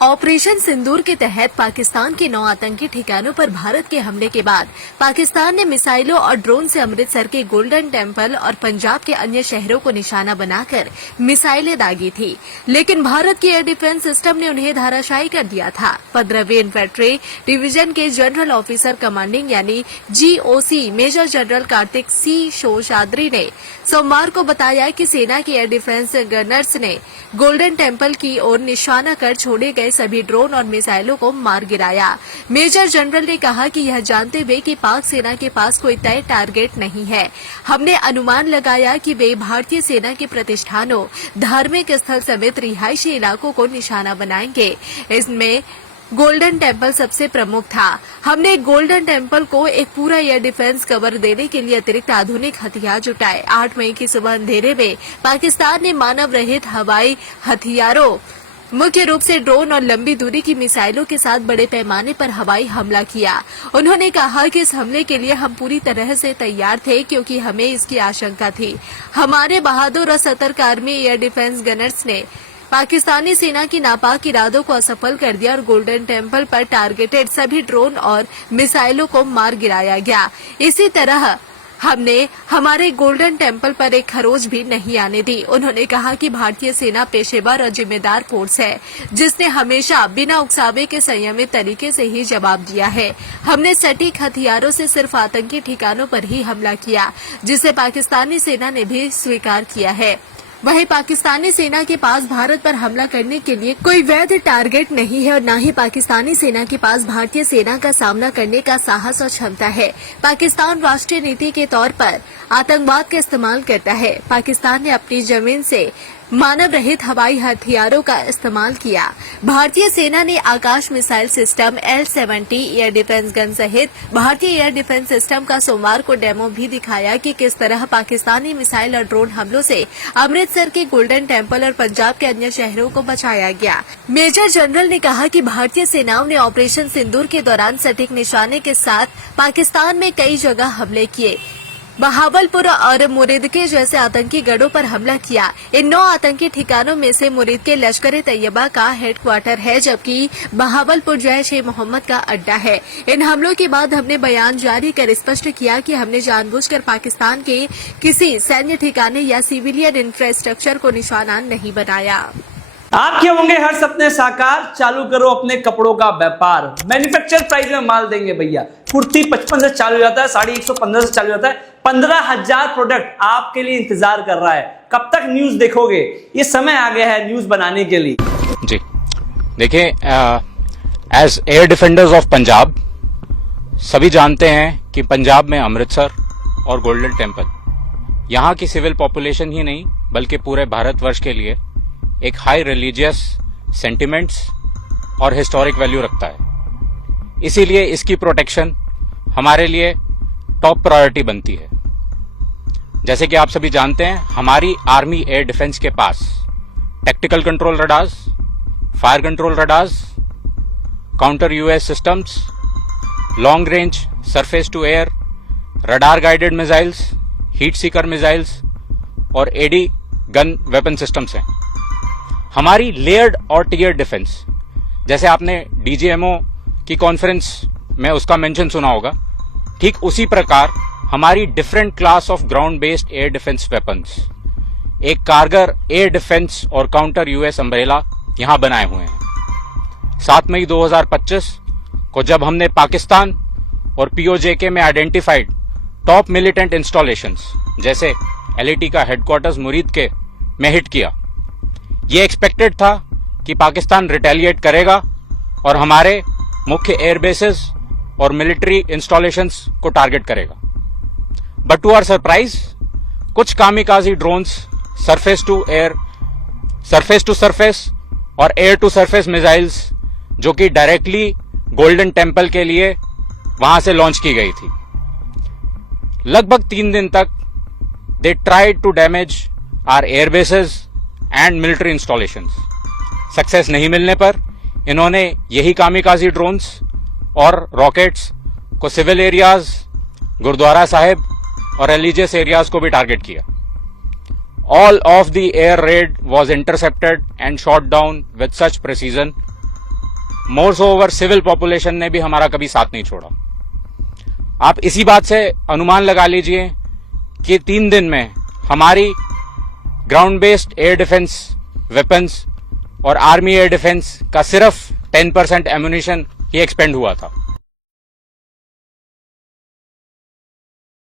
Operation सिंदूर के तहत पाकिस्तान के 9 आतंकी ठिकानों पर भारत के हमले के बाद पाकिस्तान ने मिसाइलों और ड्रोन से अमृतसर के गोल्डन टेम्पल और पंजाब के अन्य शहरों को निशाना बनाकर मिसाइलें दागी थी, लेकिन भारत के एयर डिफेंस सिस्टम ने उन्हें धराशायी कर दिया था। 15वीं इन्फेंट्री डिवीजन के जनरल ऑफिसर कमांडिंग यानी GOC मेजर जनरल कार्तिक सी शोशाद्री ने सोमवार को बताया कि सेना के एयर डिफेंस गनर्स ने गोल्डन टेम्पल की ओर निशाना कर छोड़े गए सभी ड्रोन और मिसाइलों को मार गिराया। मेजर जनरल ने कहा कि यह जानते हुए कि पाक सेना के पास कोई तय टारगेट नहीं है, हमने अनुमान लगाया कि वे भारतीय सेना के प्रतिष्ठानों, धार्मिक स्थल समेत रिहायशी इलाकों को निशाना बनाएंगे। इसमें गोल्डन टेम्पल सबसे प्रमुख था। हमने गोल्डन टेम्पल को एक पूरा एयर डिफेंस कवर देने के लिए अतिरिक्त आधुनिक हथियार जुटाए। 8 मई की सुबह अंधेरे में पाकिस्तान ने मानव रहित हवाई हथियारों, मुख्य रूप से ड्रोन और लंबी दूरी की मिसाइलों के साथ बड़े पैमाने पर हवाई हमला किया। उन्होंने कहा कि इस हमले के लिए हम पूरी तरह से तैयार थे क्योंकि हमें इसकी आशंका थी। हमारे बहादुर और सतर्क आर्मी एयर डिफेंस गनर्स ने पाकिस्तानी सेना की नापाक इरादों को असफल कर दिया और गोल्डन टेम्पल पर टारगेटेड सभी ड्रोन और मिसाइलों को मार गिराया गया। इसी तरह हमने हमारे गोल्डन टेम्पल पर एक खरोच भी नहीं आने दी। उन्होंने कहा कि भारतीय सेना पेशेवर और जिम्मेदार फोर्स है, जिसने हमेशा बिना उकसावे के संयमित तरीके से ही जवाब दिया है। हमने सटीक हथियारों से सिर्फ आतंकी ठिकानों पर ही हमला किया, जिसे पाकिस्तानी सेना ने भी स्वीकार किया है। वहीं पाकिस्तानी सेना के पास भारत पर हमला करने के लिए कोई वैध टारगेट नहीं है और न ही पाकिस्तानी सेना के पास भारतीय सेना का सामना करने का साहस और क्षमता है। पाकिस्तान राष्ट्रीय नीति के तौर पर आतंकवाद का इस्तेमाल करता है। पाकिस्तान ने अपनी जमीन से मानव रहित हवाई हथियारों का इस्तेमाल किया। भारतीय सेना ने Akash missile system L-70 air defence gun सहित भारतीय एयर डिफेंस सिस्टम का सोमवार को डेमो भी दिखाया कि किस तरह पाकिस्तानी मिसाइल और ड्रोन हमलों से अमृतसर के गोल्डन टेम्पल और पंजाब के अन्य शहरों को बचाया गया। मेजर जनरल ने कहा कि भारतीय सेनाओं ने ऑपरेशन सिंदूर के दौरान सटीक निशाने के साथ पाकिस्तान में कई जगह हमले किए, बहावलपुर और मुरीदके जैसे आतंकी गढ़ों पर हमला किया। इन 9 आतंकी ठिकानों में से मुरीदके लश्कर-ए-तैयबा का हेडक्वार्टर है, जबकि बहावलपुर जैश-ए-मोहम्मद का अड्डा है। इन हमलों के बाद हमने बयान जारी कर स्पष्ट किया कि हमने जानबूझकर पाकिस्तान के किसी सैन्य ठिकाने या सिविलियन इंफ्रास्ट्रक्चर को निशाना नहीं बनाया। आपके होंगे हर सपने साकार, चालू करो अपने कपड़ों का व्यापार। मैन्युफैक्चर प्राइस में माल देंगे भैया। कुर्ती 55 से चालू हो जाता है, साड़ी 115 से चालू हो जाता है। 15,000 प्रोडक्ट आपके लिए इंतजार कर रहा है। कब तक न्यूज देखोगे? ये समय आ गया है न्यूज बनाने के लिए। जी देखिए, as air defenders of Punjab सभी जानते हैं कि पंजाब में अमृतसर और गोल्डन टेम्पल यहाँ की सिविल पॉपुलेशन ही नहीं बल्कि पूरे भारतवर्ष के लिए एक हाई रिलीजियस सेंटिमेंट्स और हिस्टोरिक वैल्यू रखता है। इसीलिए इसकी प्रोटेक्शन हमारे लिए टॉप प्रायोरिटी बनती है। जैसे कि आप सभी जानते हैं, हमारी आर्मी एयर डिफेंस के पास tactical control radars, fire control radars, counter US systems, long range surface to air, radar guided missiles, heat seeker missiles और एडी गन वेपन सिस्टम्स हैं। हमारी लेयर्ड और टियर डिफेंस, जैसे आपने डीजीएमओ की conference में उसका मेंशन सुना होगा, ठीक उसी प्रकार हमारी different class of ground based air defence weapons, एक कारगर एयर डिफेंस और काउंटर यूएस अम्ब्रेला यहां बनाए हुए हैं। 7 मई 2025 को जब हमने पाकिस्तान और पीओजेके में आइडेंटिफाइड टॉप मिलिटेंट इंस्टॉलेशंस जैसे एलएटी का हेडक्वार्टर्स मुरीदके में हिट किया, ये एक्सपेक्टेड था कि पाकिस्तान रिटेलिएट करेगा और हमारे मुख्य एयरबेसेस और मिलिट्री इंस्टॉलेशंस को टारगेट करेगा। बट टू आवर सरप्राइज, कुछ kamikaze drones surface to surface और एयर टू सरफेस मिसाइल्स जो कि डायरेक्टली गोल्डन टेम्पल के लिए वहां से लॉन्च की गई थी, लगभग 3 दिन तक they tried to damage our airbases and military installations. Success नहीं मिलने पर इन्होंने यही कामिकाजी ड्रोन्स और रॉकेट्स को सिविल एरियाज, गुरुद्वारा साहिब और रिलीजियस एरियाज को भी टारगेट किया। All of the air raid was intercepted and shot down with such precision moreover civil population ने भी हमारा कभी साथ नहीं छोड़ा। आप इसी बात से अनुमान लगा लीजिए कि 3 दिन में हमारी ground based air defence weapons और आर्मी एयर डिफेंस का सिर्फ 10% एम्यूनिशन ही एक्सपेंड हुआ था।